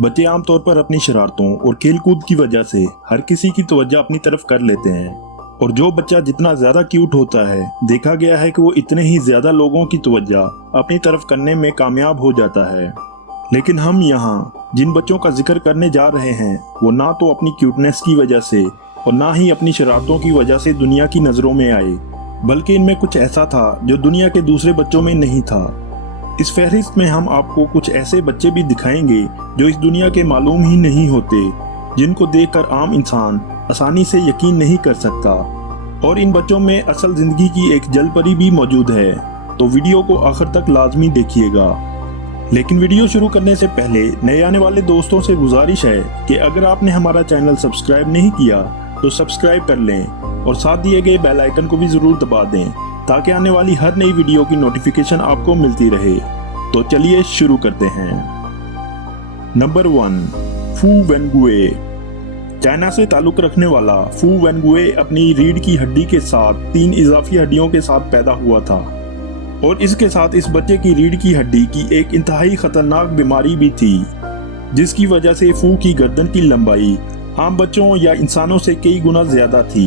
बच्चे आमतौर पर अपनी शरारतों और खेलकूद की वजह से हर किसी की तवज्जो अपनी तरफ कर लेते हैं और जो बच्चा जितना ज्यादा क्यूट होता है देखा गया है कि वो इतने ही ज्यादा लोगों की तवज्जो अपनी तरफ करने में कामयाब हो जाता है। लेकिन हम यहाँ जिन बच्चों का जिक्र करने जा रहे हैं वो ना तो अपनी क्यूटनेस की वजह से और ना ही अपनी शरारतों की वजह से दुनिया की नजरों में आए, बल्कि इनमें कुछ ऐसा था जो दुनिया के दूसरे बच्चों में नहीं था। इस फहरिस्त में हम आपको कुछ ऐसे बच्चे भी दिखाएंगे जो इस दुनिया के मालूम ही नहीं होते, जिनको देखकर आम इंसान आसानी से यकीन नहीं कर सकता, और इन बच्चों में असल जिंदगी की एक जलपरी भी मौजूद है। तो वीडियो को आखिर तक लाजमी देखिएगा। लेकिन वीडियो शुरू करने से पहले नए आने वाले दोस्तों से गुजारिश है कि अगर आपने हमारा चैनल सब्सक्राइब नहीं किया तो सब्सक्राइब कर लें और साथ दिए गए बेल आइकन को भी जरूर दबा दें ताकि आने वाली हर नई वीडियो की नोटिफिकेशन आपको मिलती रहे। तो चलिए शुरू करते हैं। नंबर 1, फू वेनगुए। चाइना से ताल्लुक रखने वाला फू वेनगुए अपनी रीढ़ की हड्डी के साथ 3 इजाफी हड्डियों के साथ पैदा हुआ था और इसके साथ इस बच्चे की रीढ़ की हड्डी की एक इंतहाई खतरनाक बीमारी भी थी, जिसकी वजह से फू की गर्दन की लंबाई आम बच्चों या इंसानों से कई गुना ज्यादा थी।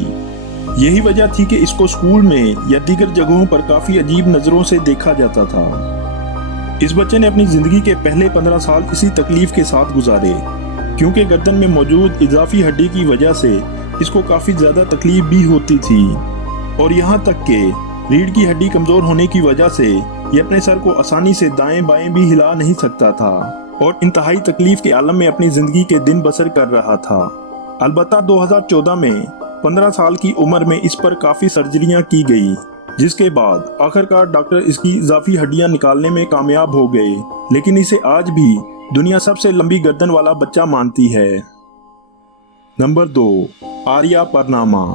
यही वजह थी कि इसको स्कूल में या दीगर जगहों पर काफी अजीब नजरों से देखा जाता था। इस बच्चे ने अपनी जिंदगी के पहले 15 साल इसी तकलीफ के साथ गुजारे, क्योंकि गर्दन में मौजूद इजाफी हड्डी की वजह से इसको काफी ज्यादा तकलीफ भी होती थी और यहाँ तक कि रीढ़ की हड्डी कमजोर होने की वजह से ये अपने सर को आसानी से दाएं बाएं भी हिला नहीं सकता था और इंतहाई तकलीफ के आलम में अपनी जिंदगी के दिन बसर कर रहा था। अलबत्ता 2014 में 15 साल की उम्र में इस पर काफी सर्जरियां की गई, जिसके बाद आखिरकार डॉक्टर इसकी इजाफी हड्डियां निकालने में कामयाब हो गए, लेकिन इसे आज भी दुनिया सबसे लंबी गर्दन वाला बच्चा मानती है। नंबर 2, आर्या परनामा।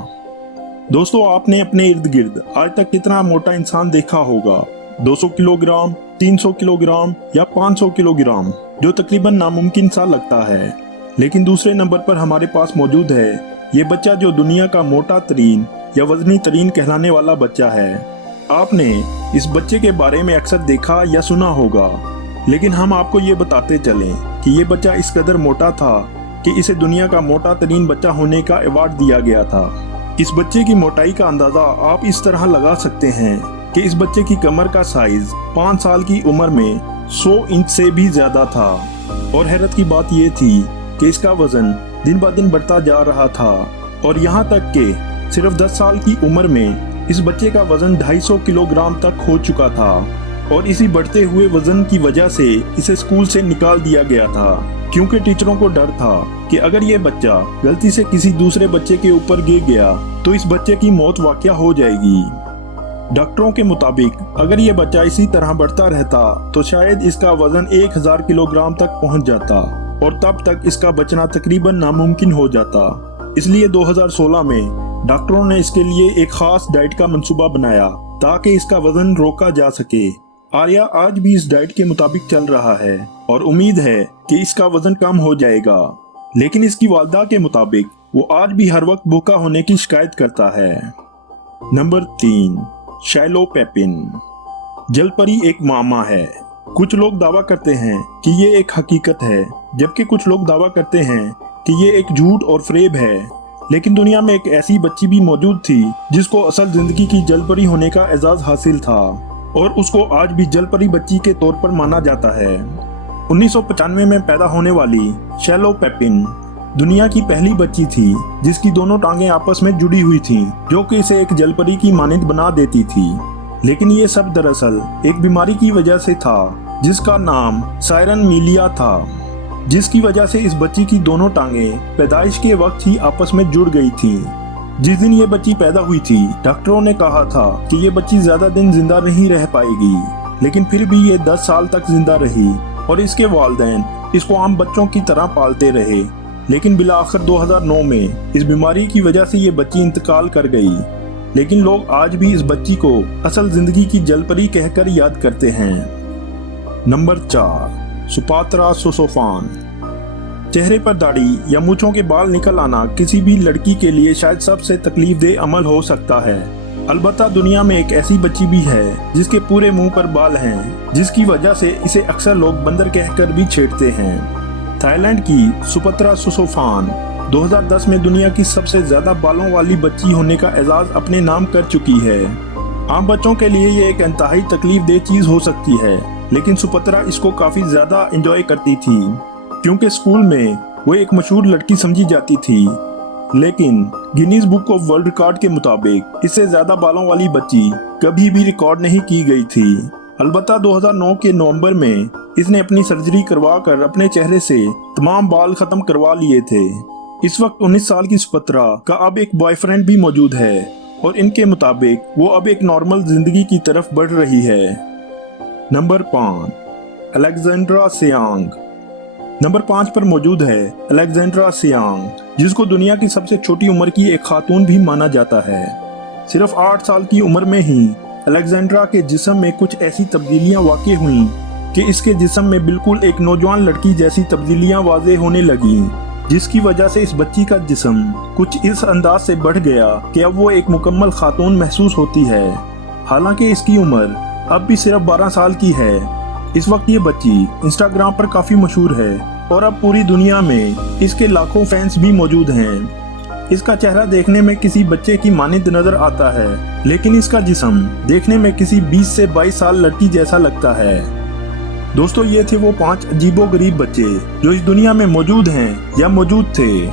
दोस्तों, आपने अपने इर्द गिर्द आज तक कितना मोटा इंसान देखा होगा? 200 किलोग्राम, 300 किलोग्राम या 500 किलोग्राम, जो तकरीबन नामुमकिन सा लगता है। लेकिन दूसरे नंबर पर हमारे पास मौजूद है ये बच्चा जो दुनिया का मोटा तरीन या वजनी तरीन कहलाने वाला बच्चा है। आपने इस बच्चे के बारे में अक्सर देखा या सुना होगा, लेकिन हम आपको ये बताते चलें कि ये बच्चा इस कदर मोटा था कि इसे दुनिया का मोटा तरीन बच्चा होने का अवार्ड दिया गया था। इस बच्चे की मोटाई का अंदाजा आप इस तरह लगा सकते हैं कि इस बच्चे की कमर का साइज 5 साल की उम्र में 100 इंच से भी ज्यादा था और हैरत की बात यह थी कि इसका वजन दिन ब दिन बढ़ता जा रहा था और यहाँ तक कि सिर्फ 10 साल की उम्र में इस बच्चे का वजन 250 किलोग्राम तक हो चुका था और इसी बढ़ते हुए वजन की वजह से इसे स्कूल से निकाल दिया गया था, क्योंकि टीचरों को डर था कि अगर ये बच्चा गलती से किसी दूसरे बच्चे के ऊपर गिर गया तो इस बच्चे की मौत वाक़या हो जाएगी। डॉक्टरों के मुताबिक अगर ये बच्चा इसी तरह बढ़ता रहता तो शायद इसका वजन 1000 किलोग्राम तक पहुंच जाता और तब तक इसका बचना तकरीबन नामुमकिन हो जाता। इसलिए 2016 में डॉक्टरों ने इसके लिए एक खास डाइट का मंसूबा बनाया ताकि इसका वजन रोका जा सके। आर्या आज भी इस डाइट के मुताबिक चल रहा है और उम्मीद है कि इसका वजन कम हो जाएगा, लेकिन इसकी वालिदा के मुताबिक वो आज भी हर वक्त भूखा होने की शिकायत करता है। Number 3, shallow Papin. जलपरी एक मामा है। कुछ लोग दावा करते हैं कि ये एक हकीकत है, जबकि कुछ लोग दावा करते हैं कि ये एक झूठ और फ्रेब है। लेकिन दुनिया में एक ऐसी बच्ची भी मौजूद थी जिसको असल जिंदगी की जलपरी होने का एजाज हासिल था और उसको आज भी जलपरी बच्ची के तौर पर माना जाता है। 1995 में पैदा होने वाली शैलो पेपिन दुनिया की पहली बच्ची थी जिसकी दोनों टांगें आपस में जुड़ी हुई थीं, जो कि इसे एक जलपरी की मानिंद बना देती थी। लेकिन ये सब दरअसल एक बीमारी की वजह से था जिसका नाम सायरन मीलिया था, जिसकी वजह से इस बच्ची की दोनों टांगें पैदाइश के वक्त ही आपस में जुड़ गई थीं। जिस दिन ये बच्ची पैदा हुई थी डॉक्टरों ने कहा था कि ये बच्ची ज्यादा दिन जिंदा नहीं रह पाएगी, लेकिन फिर भी ये 10 साल तक जिंदा रही और इसके वालिदैन इसको आम बच्चों की तरह पालते रहे। लेकिन बिला आखिर 2009 में इस बीमारी की वजह से ये बच्ची इंतकाल कर गई, लेकिन लोग आज भी इस बच्ची को असल जिंदगी की जलपरी कहकर याद करते हैं। नंबर 4, सुपात्रा सोसोफान। चेहरे पर दाढ़ी या मूंछों के बाल निकल आना किसी भी लड़की के लिए शायद सबसे तकलीफदेह अमल हो सकता है। अलबत्ता दुनिया में एक ऐसी बच्ची भी है जिसके पूरे मुंह पर बाल हैं, जिसकी वजह से इसे अक्सर लोग बंदर कहकर भी छेड़ते हैं। थाईलैंड की सुपत्रा सुसोफान 2010 में दुनिया की सबसे ज्यादा बालों वाली बच्ची होने का एजाज अपने नाम कर चुकी है। आम बच्चों के लिए ये एक इंतहाई तकलीफ दे चीज हो सकती है, लेकिन सुपत्रा इसको काफी ज्यादा एंजॉय करती थी, क्योंकि स्कूल में वो एक मशहूर लड़की समझी जाती थी। लेकिन Guinness book of world record के मुताबिक इससे ज्यादा बालों वाली बच्ची कभी भी रिकॉर्ड नहीं की गई थी। अलबत्ता 2009 के नवंबर में इसने अपनी सर्जरी करवा कर अपने चेहरे से तमाम बाल खत्म करवा लिए थे। इस वक्त 19 साल की सुपत्रा का अब एक बॉयफ्रेंड भी मौजूद है और इनके मुताबिक वो अब एक नॉर्मल जिंदगी की तरफ बढ़ रही है। Number 5, Alexandra Siang. नंबर 5 पर मौजूद है अलेक्जेंड्रा सियांग, जिसको दुनिया की सबसे छोटी उम्र की एक खातून भी माना जाता है। सिर्फ 8 साल की उम्र में ही अलेक्जेंड्रा के जिस्म में कुछ ऐसी तब्दीलियां वाक़ई हुई कि इसके जिस्म में बिल्कुल एक नौजवान लड़की जैसी तब्दीलियां वाज़ेह होने लगी, जिसकी वजह से इस बच्ची का जिस्म कुछ इस अंदाज से बढ़ गया कि अब वो एक मुकम्मल खातून महसूस होती है। हालांकि इसकी उम्र अब भी सिर्फ 12 साल की है। इस वक्त ये बच्ची इंस्टाग्राम पर काफ़ी मशहूर है और अब पूरी दुनिया में इसके लाखों फैंस भी मौजूद हैं। इसका चेहरा देखने में किसी बच्चे की मानिंद नजर आता है, लेकिन इसका जिस्म देखने में किसी 20 से 22 साल लड़की जैसा लगता है। दोस्तों, ये थे वो 5 अजीबोगरीब बच्चे जो इस दुनिया में मौजूद हैं या मौजूद थे।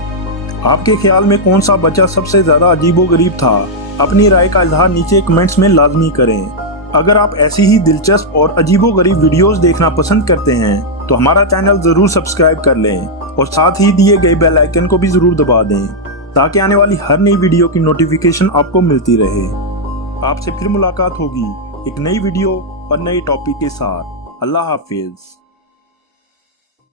आपके ख्याल में कौन सा बच्चा सबसे ज्यादा अजीबोगरीब था? अपनी राय का इजहार नीचे कमेंट्स में लाजमी करें। अगर आप ऐसी ही दिलचस्प और अजीबोगरीब वीडियोस देखना पसंद करते हैं तो हमारा चैनल जरूर सब्सक्राइब कर लें और साथ ही दिए गए बेल आइकन को भी जरूर दबा दें, ताकि आने वाली हर नई वीडियो की नोटिफिकेशन आपको मिलती रहे। आपसे फिर मुलाकात होगी एक नई वीडियो और नए टॉपिक के साथ। अल्लाह हाफिज।